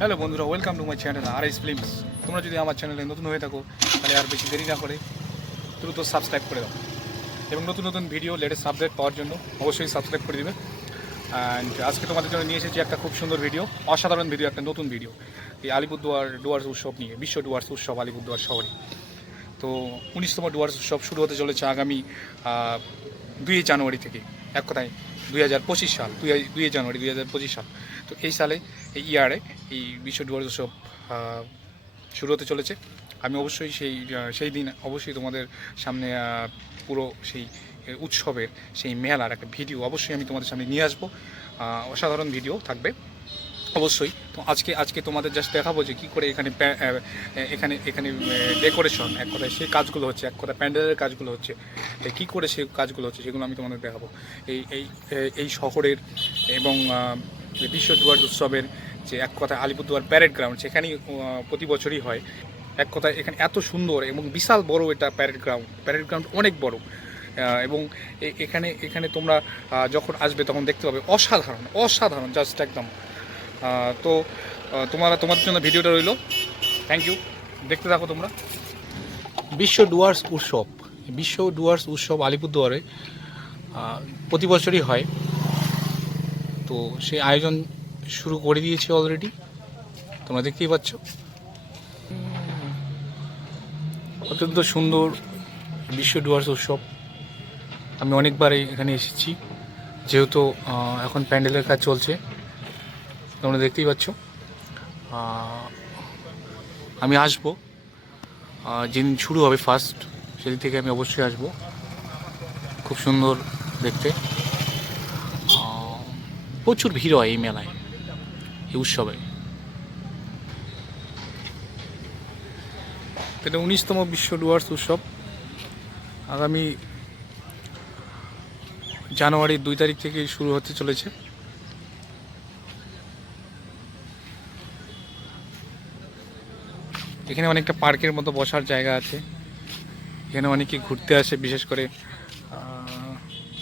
Hello বন্ধুরা welcome to my channel R S films তোমরা যদি আমার চ্যানেলে নতুন হয়ে থাকো, তাহলে আর বেশি দেরি না করে দ্রুত সাবস্ক্রাইব করে দাও। এবং নতুন নতুন ভিডিও লেটেস্ট আপডেট পাওয়ার জন্য অবশ্যই সাবস্ক্রাইব করে দেবে। অ্যান্ড আজকে তোমাদের জন্য নিয়ে এসেছি একটা খুব সুন্দর ভিডিও অসাধারণ ভিডিও একটা নতুন ভিডিও এই আলিপুরদুয়ার ডুয়ার্স উৎসব নিয়ে, বিশ্ব ডুয়ার্স উৎসব আলিপুরদুয়ার শহরে। তো উনিশতম ডুয়ার্স উৎসব শুরু হতে চলেছে আগামী দুই জানুয়ারি থেকে। এক কথায় দুই হাজার পঁচিশ সাল, দুই জানুয়ারি দুই হাজার পঁচিশ সাল। তো এই সালে, এই ইয়ারে, এই বিশ্ব ডুয়ার্স উৎসব শুরু হতে চলেছে। আমি অবশ্যই সেই সেই দিন অবশ্যই তোমাদের সামনে পুরো সেই উৎসবের সেই মেলার একটা ভিডিও অবশ্যই আমি তোমাদের সামনে নিয়ে আসব। অসাধারণ ভিডিও থাকবে। অবশ্যই। তো আজকে আজকে তোমাদের জাস্ট দেখাবো যে কী করে এখানে এখানে এখানে ডেকোরেশন এক কথায় সেই কাজগুলো হচ্ছে, এক কথায় প্যান্ডেলের কাজগুলো হচ্ছে। কী করে সেই কাজগুলো হচ্ছে সেগুলো আমি তোমাদের দেখাবো। এই এই এই শহরের এবং বিশ্ব দুয়ার উৎসবের যে এক কথায় আলিপুরদুয়ার প্যারেড গ্রাউন্ড সেখানেই প্রতি বছরই হয়। এক কথায় এখানে এত সুন্দর এবং বিশাল বড় এটা প্যারেড গ্রাউন্ড প্যারেড গ্রাউন্ড অনেক বড়। এবং এখানে এখানে তোমরা যখন আসবে তখন দেখতে পাবে অসাধারণ অসাধারণ জাস্ট একদম। তো তোমরা, তোমাদের জন্য ভিডিওটা রইল। থ্যাংক ইউ দেখতে থাকো তোমরা। বিশ্ব ডুয়ার্স উৎসব, বিশ্ব ডুয়ার্স উৎসব আলিপুরদুয়ারে প্রতি বছরই হয়। তো সেই আয়োজন শুরু করে দিয়েছে অলরেডি তোমরা দেখতেই পাচ্ছ। অত্যন্ত সুন্দর বিশ্ব ডুয়ার্স উৎসব। আমি অনেকবার এখানে এসেছি। যেহেতু এখন প্যান্ডেলের কাজ চলছে। তোমরা দেখতেই পাচ্ছ। আমি আসব। যেদিন শুরু হবে ফার্স্ট সেদিন থেকে আমি অবশ্যই আসব। খুব সুন্দর দেখতে। প্রচুর ভিড় হয় এই মেলায়, এই উৎসবে। এটা উনিশতম বিশ্ব ডুয়ার্স উৎসব। আগামী জানুয়ারির দুই তারিখ থেকে শুরু হতে চলেছে। এখানে অনেকটা পার্কের মতো বসার জায়গা আছে এখানে অনেকে ঘুরতে আসে বিশেষ করে আহ,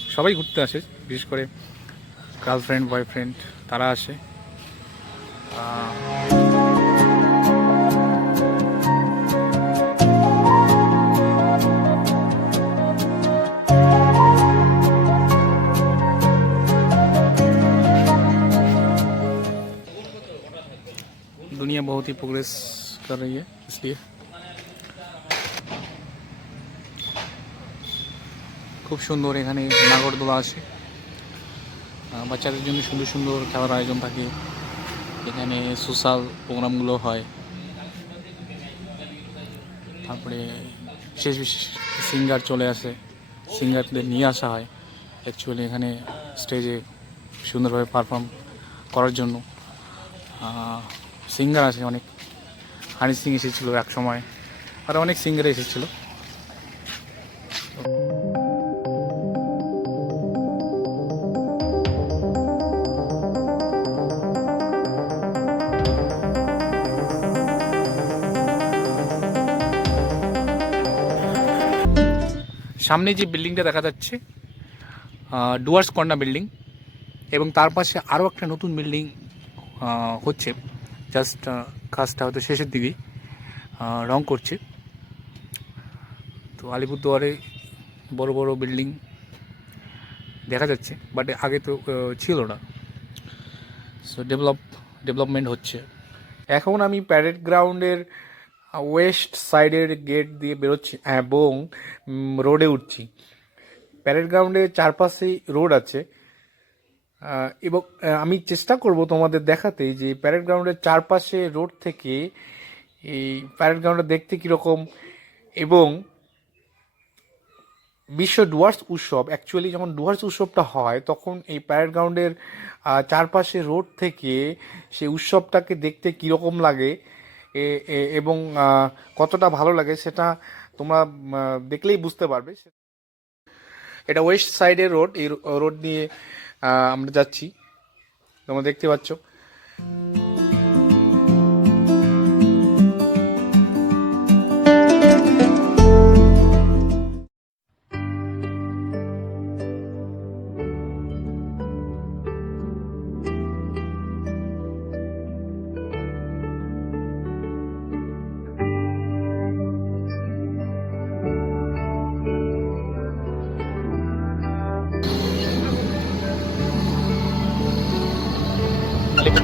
সবাই ঘুরতে আসে বিশেষ করে গার্লফ্রেন্ড বয়ফ্রেন্ড তারা আসে আহ, दुनिया बहुत ही प्रोग्रेस कर रही है इसलिए খুব সুন্দর এখানে নাগরদোলা আছে আহ, বাচ্চাদের জন্য সুন্দর সুন্দর খেলার আয়োজন থাকে এখানে সোশ্যাল প্রোগ্রামগুলো হয় তারপরে বিশেষ বিশেষ সিঙ্গার চলে আসে সিঙ্গারদের নিয়ে আসা হয় অ্যাকচুয়ালি এখানে স্টেজে সুন্দরভাবে পারফর্ম করার জন্য সিঙ্গার আছে অনেক হানি সিং এসেছিল এক সময়, আর অনেক সিঙ্গার এসেছিল। সামনে যে বিল্ডিংটা দেখা যাচ্ছে ডুয়ার্স কর্নার বিল্ডিং, এবং তার পাশে আরও একটা নতুন বিল্ডিং হচ্ছে, জাস্ট কাজটা হয়তো শেষের দিকেই রং করছে। তো আলিপুরদুয়ারে বড় বড় বিল্ডিং দেখা যাচ্ছে, বাট আগে তো ছিল না। সো ডেভেলপ ডেভেলপমেন্ট হচ্ছে। এখন আমি প্যারেড গ্রাউন্ডের ওয়েস্ট সাইডের গেট দিয়ে বেরোচ্ছি, এবং রোডে উঠছি। প্যারেড গ্রাউন্ডের চারপাশেই রোড আছে। এবং আমি চেষ্টা করব তোমাদের দেখাতে যে প্যারেড গ্রাউন্ডের চারপাশে রোড থেকে এই প্যারেড গ্রাউন্ডটা দেখতে কীরকম এবং বিশ্ব ডুয়ার্স উৎসব অ্যাকচুয়ালি যখন ডুয়ার্স উৎসবটা হয় তখন এই প্যারেড গ্রাউন্ডের চারপাশে রোড থেকে সেই উৎসবটাকে দেখতে কীরকম লাগে এবং কতটা ভালো লাগে সেটা তোমরা দেখলেই বুঝতে পারবে। এটা ওয়েস্ট সাইডের রোড এই রোড আহ, আমরা যাচ্ছি। তোমরা দেখতে পাচ্ছ।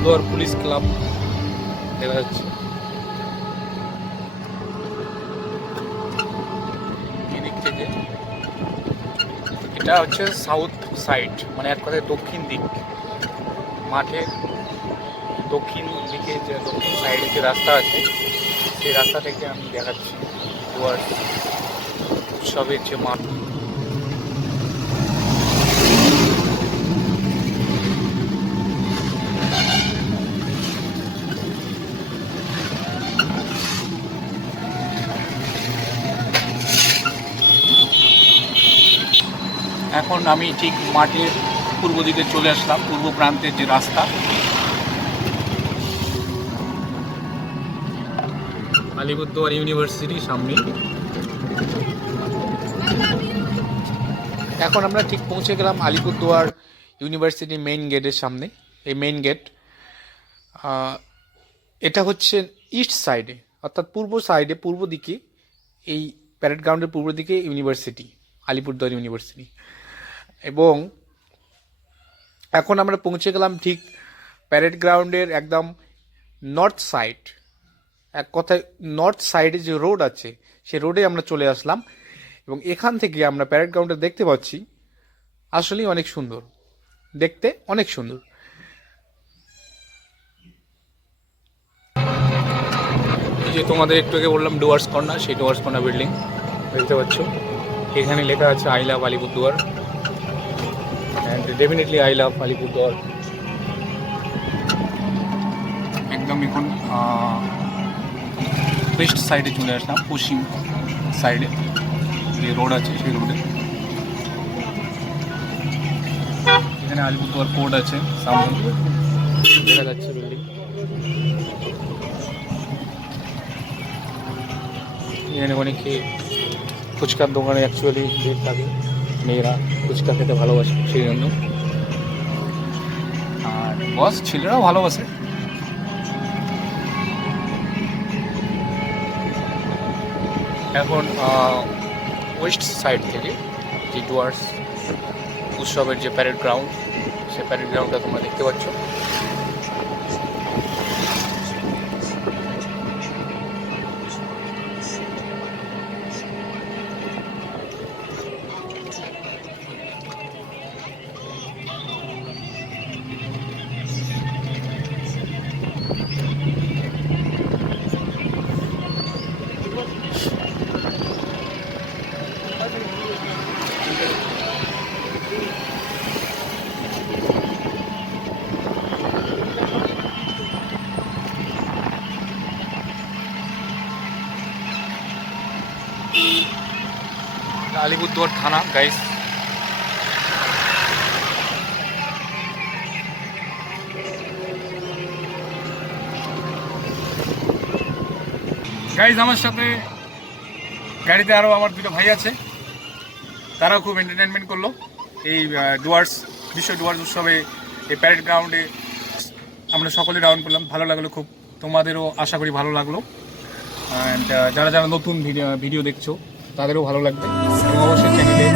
Alipurduar police club. দেখা যাচ্ছে এদিক থেকে। এটা হচ্ছে সাউথ সাইড মানে এক কথায় দক্ষিণ দিক। মাঠের দক্ষিণ দিকে যে দক্ষিণ সাইডে যে রাস্তা আছে, সেই রাস্তা থেকে আমি দেখাচ্ছি। দুয়ার, উৎসবের যে মাঠ। এখন আমি ঠিক মাঠের পূর্ব দিকে চলে আসলাম, পূর্ব প্রান্তের যে রাস্তা। আলিপুরদুয়ার ইউনিভার্সিটির সামনে। এখন আমরা ঠিক পৌঁছে গেলাম আলিপুরদুয়ার ইউনিভার্সিটি মেইন গেটের সামনে, এই মেইন গেট। এটা হচ্ছে ইস্ট সাইডে, অর্থাৎ পূর্ব সাইডে, পূর্ব দিকে, এই প্যারেড গ্রাউন্ডের পূর্ব দিকে ইউনিভার্সিটি, আলিপুরদুয়ার ইউনিভার্সিটি। এবং এখন আমরা পৌঁছে গেলাম ঠিক প্যারেড গ্রাউন্ডের একদম নর্থ সাইড এক কথায় নর্থ সাইডে যে রোড আছে, সে রোডে আমরা চলে আসলাম এবং এখান থেকে আমরা প্যারেড গ্রাউন্ডে দেখতে পাচ্ছি, আসলেই অনেক সুন্দর। দেখতে অনেক সুন্দর। যে তোমাদের একটু আগে বললাম ডুয়ার্স কর্নার, সেই ডুয়ার্স কর্নার বিল্ডিং দেখতে পাচ্ছ। এখানে লেখা আছে I love Alipurduar and definitely I love Alipurduar একদম এখন ওয়েস্ট সাইডে চলে আসলাম পশ্চিম সাইডে যে রোড আছে সেই রোডে এখানে আলিপুরদুয়ার কোর্ট আছে সামনে দেখা যাচ্ছে বিল্ডিং এখানে অনেকে ফুচকার দোকানে অ্যাকচুয়ালি ভিড় থাকে মেয়েরা ফুচকা খেতে ভালোবাসে সেই জন্য। আর বস, ছেলেরাও ভালোবাসে। এখন ওয়েস্ট সাইড থেকে যে ডুয়ার্স উৎসবের যে প্যারেড গ্রাউন্ড সে প্যারেড গ্রাউন্ডটা তোমরা দেখতে পাচ্ছ। আলিপুরদুয়ার থানা গাইস গাইজ আমার সাথে গাড়িতে আরও আমার দুটো ভাই আছে। তারাও খুব এন্টারটেনমেন্ট করল। এই ডুয়ার্স, বিশ্ব ডুয়ার্স উৎসবে, এই প্যারেড গ্রাউন্ডে আমরা সকলে রাউন্ড করলাম। ভালো লাগল খুব। তোমাদেরও আশা করি ভালো লাগল। অ্যান্ড যারা যারা নতুন ভিডিও ভিডিও দেখছ তাদেরও ভালো লাগবে। এবং অবশ্যই চ্যানেলে